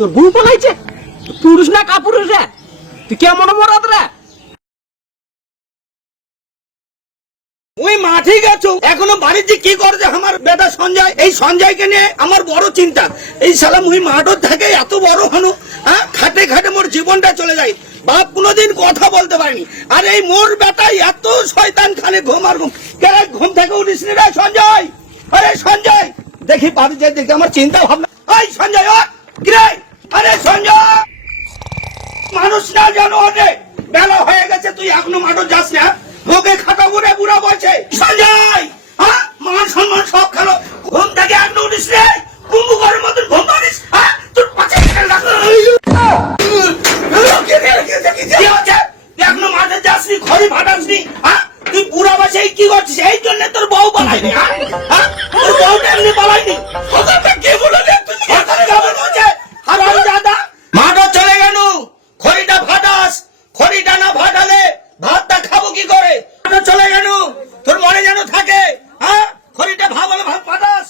তোর বউ পালাইছে? পুরুষ না কাপুরুষ রে? তুই কেমন মরাদ রে? ওই মাঠে গেছো এখনো বাড়িতে কি করছে আমার বেটা সঞ্জয়? এই সঞ্জয়কে নিয়ে আমার বড় চিন্তা। এই সালাম ওই মাঠের থেকে এত বড় হনো, হ্যাঁ, খাটে খাটে মোর জীবনটা চলে যায়। বাপ কোনোদিন কথা বলতে পারেনি, আর এই মোর বেটা এত শয়তান খানে ঘুম আর ঘুম। ঘুম থেকে উঠিস রে সঞ্জয়? আরে সঞ্জয়, দেখি বাড়িতে দেখি আমার চিন্তা ভাবনা। এই সঞ্জয়, কিরে? আরে সঞ্জয়, মানুষ না জানো অনেক বেলা হয়ে গেছে, তুই এখনো মাঠে যাস না? মুখে খাটা ঘুরে বুড়া বলছে সঞ্জয়, হ্যাঁ, মান সম্মান সব খেলো। ঘুম থেকে এখনো উঠিস রে? কুম্ভকর্ণের মতন ঘুম পারিস? হ্যাঁ, তোর পাশে এখনো মাঠে যাসনি, খড়ি ফাটাসনি, হ্যাঁ? তুই বুড়া বসে কি করছিস? এই জন্য তোর বউ পালাইনি, হ্যাঁ? তোর বউটা এমনি পালাইনি। কে বলে মাঠে চলে গেল, খড়িটা ফাটাস। খড়িটা না ফাটালে ভাতটা খাবো কি করে? চলে গেল, তোর মনে যেন থাকে, হ্যাঁ? খড়িটা ভাবলে ভাত ফাটাস।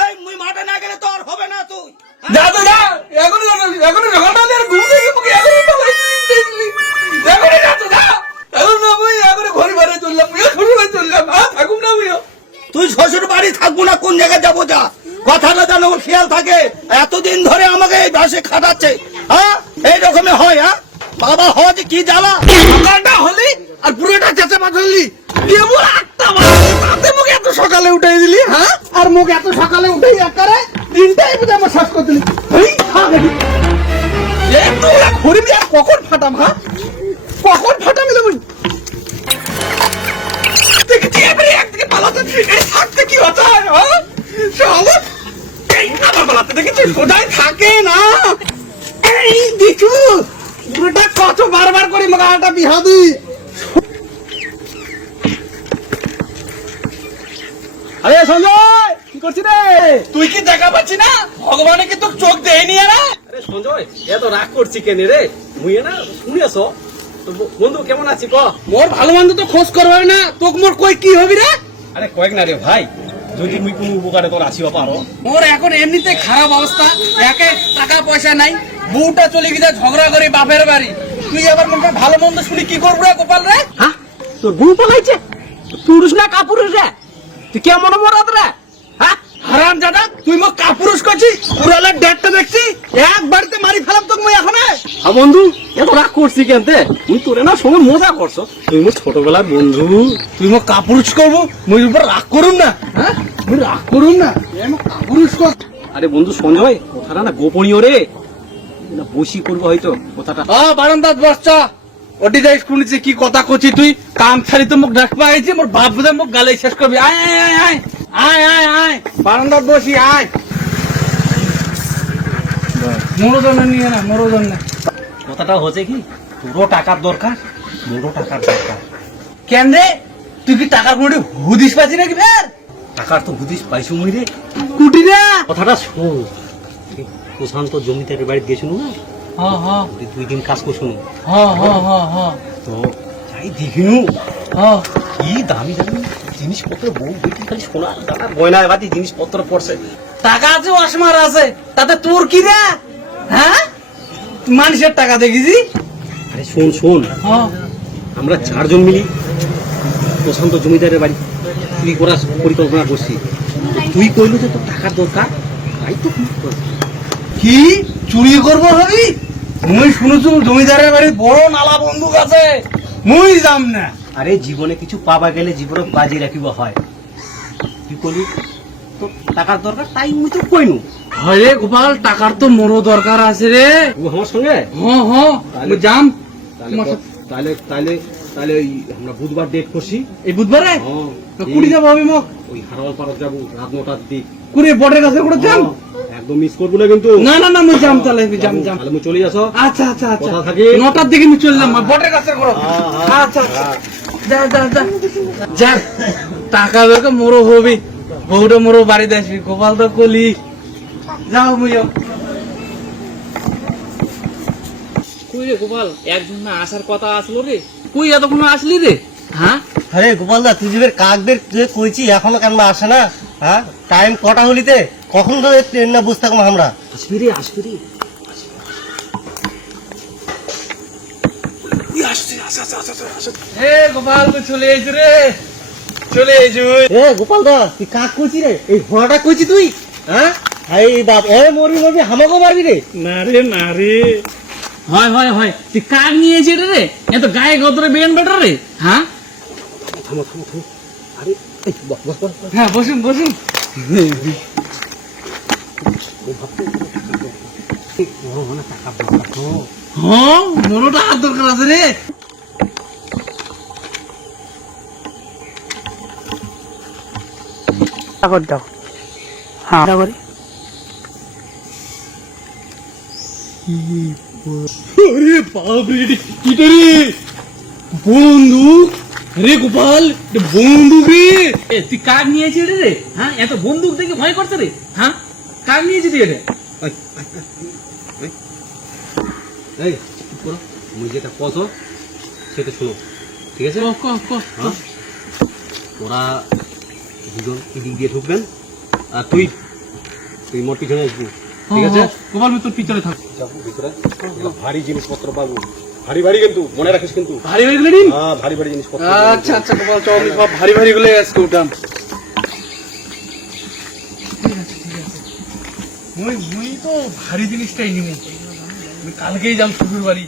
এই মুই মাঠে না গেলে তো আর হবে না। তুই দাদা যা, এখনো সকালটা দিয়ে ঘুম থেকে মুখে এখনো ঘরে বাড়ি চললাম, চললাম, থাকুম না আমিও। তুই শ্বশুর বাড়ি থাকবো না, কোন জায়গায় যাবো যা। কথাটা যেন ওর খেয়াল থাকে। এতদিন ধরে আমাকে এই বাসে খাটাচ্ছে, হ্যাঁ? এই রকমে হয়, হ্যাঁ? বাবা হওয়া যে কি জ্বালা। সকালটা হলি আর পুরোটা চেঁচে পাঠালি, কেবল 8টা বাজে তাতে মুখ এত সকালে উঠাই দিলি, হ্যাঁ? আর মুখ এত সকালে উঠাই একারে 3টায় বুঝে আমার শ্বাস করতে দিলি। এতগুলা খড়ি দিয়ে কখন ফাটাম, হ্যাঁ? কখন ফাটাম তুমি? দেখেছি এবারে একদিকে পালাতে, এই থাকতে কি হচ্ছে, হ্যাঁ? শালা, এই আমার পালাতে দেখেছি সোজাই থাকে না। এই দেখু পুরোটা কত বারবার করি মাগাটা বিহাদি। আরে সঞ্জয়, কি করছিস রে? তুই কি দেখা পাচ্ছি না? ভগবানে কি তোর চোখ দেয়নি? আরে সঞ্জয়, এত রাগ করছি কেন রে? মুই না শুনি আসো, বন্ধু কেমন আছি ক? মোর ভালো মন্দ তো খোঁজ করবে না, তোক মোর কই কি হবি রে? আরে কয়েক না রে ভাই, যদি মুই কোনো উপকারে তোর আসিবা পারো। মোর এখন এমনিতে খারাপ অবস্থা, একে টাকা পয়সা নাই, বউটা চলে গিয়ে ঝগড়া করে বাপের বাড়ি। তুই আবার মনে ভালো মন্দ শুনি কি করবো রে গোপাল রে? হ্যাঁ, তোর বউ পালাইছে? পুরুষ না কাপুরুষ রে? তুই কেমন মরাদ রে? হ্যাঁ, হারাম জাদা, তুই মোক কাপুরুষ করছিস? পুরালের ডেটটা দেখছি, এক বাড়িতে মারি ফেলাম তোকে মই এখন। হ্যাঁ বন্ধু, এত রাগ করছি কেনতে? তুই তোরে না সঙ্গে মজা করছো, তুই মোর ছোটবেলার বন্ধু। তুই মোক কাপুরুষ করবো, মুই উপর রাগ করুম না, হ্যাঁ? মুই রাগ করুম না, তুই মোক কাপুরুষ কর। আরে বন্ধু সঞ্জয়, কথাটা না গোপনীয় রে, না বসি করবো হয়তো কথাটা। বারান্দাত বসছা, ওটি যাই শুনেছি কি কথা কছি তুই? কাম ছাড়ি তো মোক ডাকবা আইছি, মোর বাপ বুঝে মোক গালে শেষ করবি। আয় আয় আয় আয় আয় আয় আয়, বারান্দাত বসি আয়। মনোজন নিয়ে না, মনোজন না। কথাটা হচ্ছে কি, তোরও টাকার দরকার, মোরও টাকার দরকার। কেন রে, তুই কি টাকার কোনো হুদিস পাচ্ছি নাকি ফের? টাকার তো বুঝিস পাইছু মুই রে। কুটি রে। কথাটা শোন, প্রশান্ত জমিদারের বাড়িতে গেছিল না, হ্যাঁ হ্যাঁ 2 দিন কাজ করছিল, হ্যাঁ হ্যাঁ হ্যাঁ হ্যাঁ তো যাই দেখিনু হ্যাঁ। কি দামি দামি জিনিসপত্র, বউ বেটি খালি সোনা দানা গয়না বাতি জিনিসপত্র পড়ছে। টাকা আছে, অসমার আছে, তাতে তোর কি রে? হ্যাঁ, মানুষের টাকা দেখেছি। আরে শোন শোন, হ্যাঁ, আমরা 4 জন মিলি প্রশান্ত জমিদারের বাড়ি চুরি করার পরিকল্পনা করছি। তো তুই কইলি যে তোর টাকার দরকার, তাই তো কি চুরি করবো ভাবি? মুই শুনেছি জমিদারের বাড়ি বড় নালা বন্দুক আছে, মুই যাম না। আরে জীবনে কিছু পাবা গেলে জীবনে বাজি রাখিব হয়। তুই কইলি তোর টাকার দরকার, তাই মুই তো কইনু। হরে গোপাল, টাকার তো মোরও দরকার আছে রে। তুই আমার সঙ্গে হ্যাঁ হ্যাঁ, আমি যাম। তাহলে তাহলে তাহলে ওই আমরা বুধবার ডেট করছি। এই বুধবারে হ্যাঁ, কুড়ি যাবো আমি মোক। ওই হারাল পাড়াত যাবো রাত 9টার দিক। কুড়ি বটের কাছে করে যাম। একদম মিস করবো না কিন্তু। না না না, মুই যাম, তাহলে যাম যাম। তাহলে মুই চলে আসো। আচ্ছা আচ্ছা আচ্ছা, কথা থাকি। 9টার দিকে আমি চললাম, বটের কাছে করো। আচ্ছা আচ্ছা, যা যা যা যা, টাকা বেরকে মোরও হবি, বউটা মোরও বাড়িতে আসবি। গোপাল তো কলি, যাও মুইও। কই রে গোপাল, একজন না আসার কথা আসলো রে, কই এতক্ষণ আসলি রে? হ্যাঁ, আরে গোপাল দা, তুই যে কাকদের কইছি এখনো কেন আসে না? হ্যাঁ, টাইম কটা হলিতে, কখন ধরে ট্রেন না বুঝতে থাকবো আমরা। আসবি রে, আসবি রে। এ গোপাল তো চলে এসে রে, চলে এসে। এ গোপাল দা তুই কাক করছি রে, এই ঘোড়াটা করছি তুই, হ্যাঁ? এই বাপ এ মরবি মরবি আমাকেও মারবি রে। না রে না রে, হয় হয় হয়, তুই কাক নিয়ে এসে রে, এত গায়ে গতরে বেন বেটার রে, হ্যাঁ? হ্যাঁ বসুন বসুন। হ্যাঁ মনোটা হাত দরকার আছে রে। আরে বাপ রে, কিটা রে বন্দুক রে গোপাল, বন্দুক রে। এ তুই কাক নিয়েছি রে, হ্যাঁ? এত বন্দুক দেখে ভয় করছে রে, হ্যাঁ? কাক নিয়েছি তুই রে? এই চুপ করো, মুই যেটা কছ সেটা শোনো, ঠিক আছে? হ্যাঁ? ওরা দুজন এদিক দিয়ে ঢুকবেন, আর তুই মোর পিছনে আসবি, ঠিক আছে? গোপাল তোর পিছনে থাক। যাবো ভিতরে, ভারী জিনিসপত্র পাবো, ভারী ভারী কিন্তু মনে রাখিস কিন্তু। ভারী ভারী গুলো নিন। হ্যাঁ ভারী ভারী জিনিসপত্র। আচ্ছা আচ্ছা গোপাল, চল আমি সব ভারী ভারী গুলো আজকে উঠাম। মুই তো ভারী জিনিসটাই নিব, আমি কালকেই যাম শ্বশুর বাড়ি।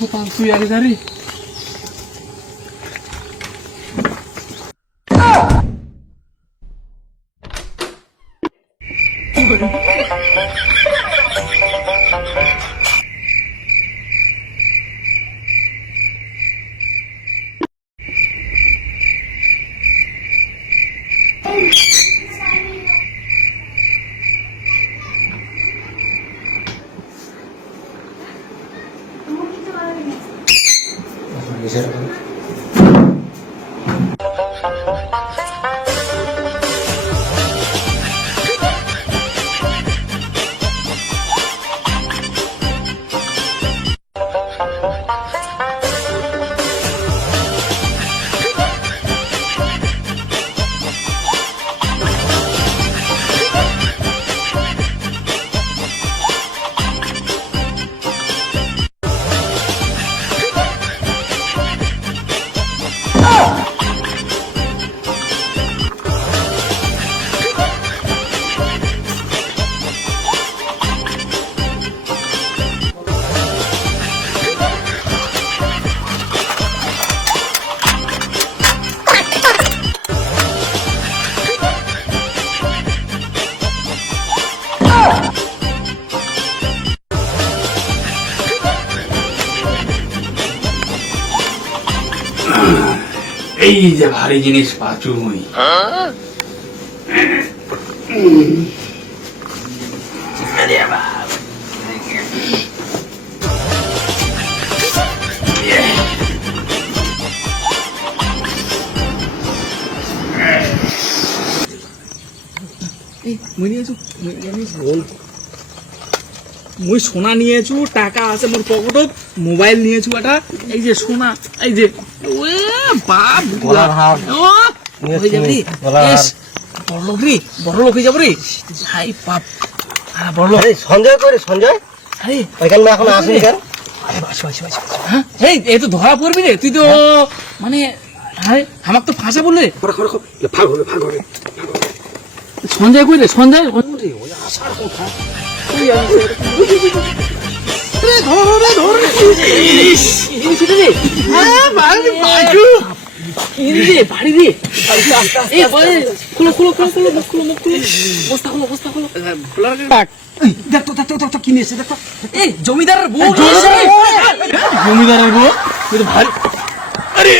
গোপাল তুই আগে যাবি? এই যে ভারী জিনিস পাচু মুই। মুই সোনা নিয়েছু, টাকা আছে মোর পকেটত, মোবাইল নিয়েছু একটা, এই যে সোনা, এই যে ওয়ে বাপ গলার হার। ও হয়ে যাবে রে, গলার হার। ইস, বড় লোক রে, বড় লোক হয়ে যাবে রে। হাই বাপ, হ্যাঁ বড় লোক। আরে সঞ্জয় করে সঞ্জয় আরে ওইখানে এখন আসেনি কেন? হ্যাঁ এই তো ধরা পড়বি রে তুই তো, মানে হ্যাঁ আমাকে তো ফাঁসা বললে। ভাগ হবে ভাগ হবে। সঞ্জয় কই রে, সঞ্জয় বাড়ি রে, খুলো খুলো খুলো খুলো মুখ খুলো, মুখ খুলো, বস্তা খুলো বস্তা খুলো। দেখতো দেখতো দেখতো কি নিয়েছে দেখতো। এই জমিদারের বউ, জমিদারের বউ, তুই তো ভারী। আরে